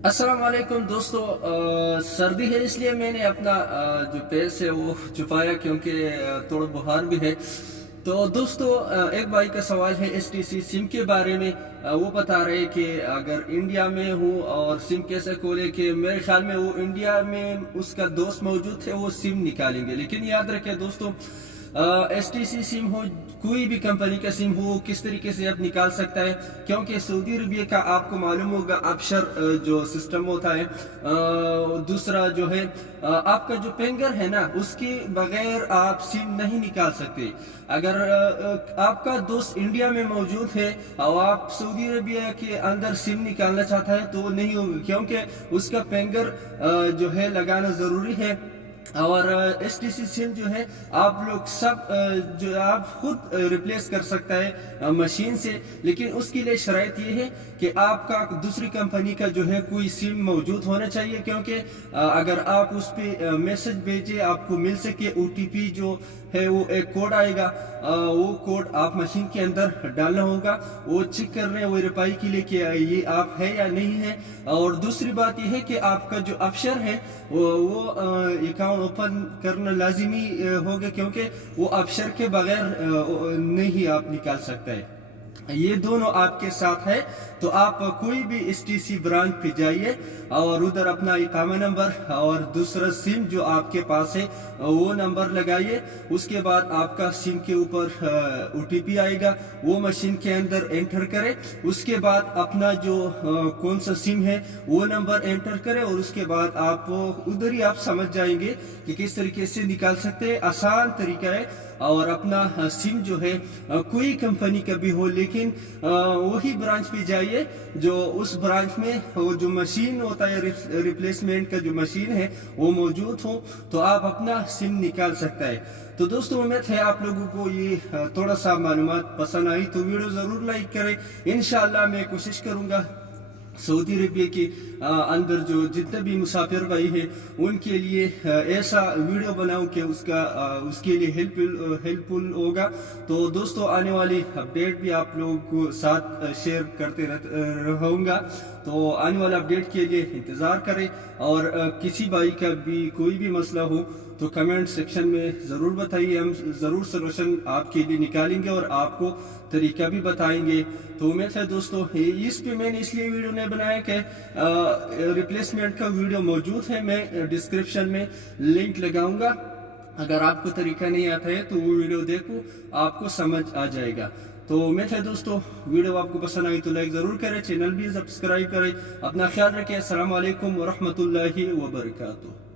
अस्सलाम वालेकुम दोस्तों। सर्दी है इसलिए मैंने अपना जो पेस है वो छुपाया क्योंकि थोड़ा बुखार भी है। तो दोस्तों, एक भाई का सवाल है एसटीसी सिम के बारे में। वो बता रहे कि अगर इंडिया में हूँ और सिम कैसे खोले, कि मेरे ख्याल में वो इंडिया में उसका दोस्त मौजूद है, वो सिम निकालेंगे। लेकिन याद रखें दोस्तों, एसटीसी सिम हो, कोई भी कंपनी का सिम हो, किस तरीके से आप निकाल सकता है, क्योंकि सऊदी अरबिया का आपको मालूम होगा अपशर जो सिस्टम होता है। दूसरा जो है आपका जो पेंगर है ना, उसके बगैर आप सिम नहीं निकाल सकते। अगर आपका दोस्त इंडिया में मौजूद है और आप सऊदी अरबिया के अंदर सिम निकालना चाहता है तो नहीं होगा, क्योंकि उसका पेंगर जो है लगाना ज़रूरी है। और एसटीसी सिम जो है आप लोग सब जो आप खुद रिप्लेस कर सकता है मशीन से। लेकिन उसके लिए शर्त ये है कि आपका दूसरी कंपनी का जो है कोई सिम मौजूद होना चाहिए, क्योंकि अगर आप उस पर मैसेज भेजे, आपको मिल सके ओटीपी जो है, वो एक कोड आएगा, वो कोड आप मशीन के अंदर डालना होगा। वो चेक कर रहे हैं वेरीफाई के लिए कि ये आप है या नहीं है। और दूसरी बात यह है कि आपका जो अफसर है वो अकाउंट ओपन करना लाजिमी होगा, क्योंकि वो अफसर के बगैर नहीं आप निकाल सकता है। ये दोनों आपके साथ है तो आप कोई भी एसटीसी ब्रांच पे जाइए और उधर अपना इकामा नंबर और दूसरा सिम जो आपके पास है वो नंबर लगाइए। उसके बाद आपका सिम के ऊपर ओटीपी आएगा, वो मशीन के अंदर एंटर करें। उसके बाद अपना जो कौन सा सिम है वो नंबर एंटर करें, और उसके बाद आप उधर ही आप समझ जाएंगे कि किस तरीके से निकाल सकते हैं। आसान तरीका है। और अपना सिम जो है कोई कंपनी का भी हो, लेकिन वही ब्रांच पे जाइए जो उस ब्रांच में वो जो मशीन होता है, रिप्लेसमेंट का जो मशीन है वो मौजूद हो, तो आप अपना सिम निकाल सकता है। तो दोस्तों, उम्मीद है आप लोगों को ये थोड़ा सा मालूमात पसंद आई, तो वीडियो ज़रूर लाइक करें। इंशाल्लाह मैं कोशिश करूँगा सऊदी अरबिया के अंदर जो जितने भी मुसाफिर भाई हैं उनके लिए ऐसा वीडियो बनाऊं कि उसके लिए हेल्पफुल होगा। तो दोस्तों, आने वाली अपडेट भी आप लोगों को साथ शेयर करते रहूँगा। तो आने वाले अपडेट के लिए इंतज़ार करें। और किसी भाई का भी कोई भी मसला हो तो कमेंट सेक्शन में ज़रूर बताइए, हम ज़रूर सलूशन आपके लिए निकालेंगे और आपको तरीका भी बताएंगे। तो उम्मीद है दोस्तों, इस पे मैंने इसलिए वीडियो नहीं बनाया कि रिप्लेसमेंट का वीडियो मौजूद है, मैं डिस्क्रिप्शन में लिंक लगाऊंगा। अगर आपको तरीका नहीं आता है तो वो वीडियो देखो, आपको समझ आ जाएगा। तो उम्मीद है दोस्तों, वीडियो आपको पसंद आई तो लाइक ज़रूर करें, चैनल भी सब्सक्राइब करें। अपना ख्याल रखें। अस्सलाम वालेकुम वरहमतुल्लाहि वबरकातुहू।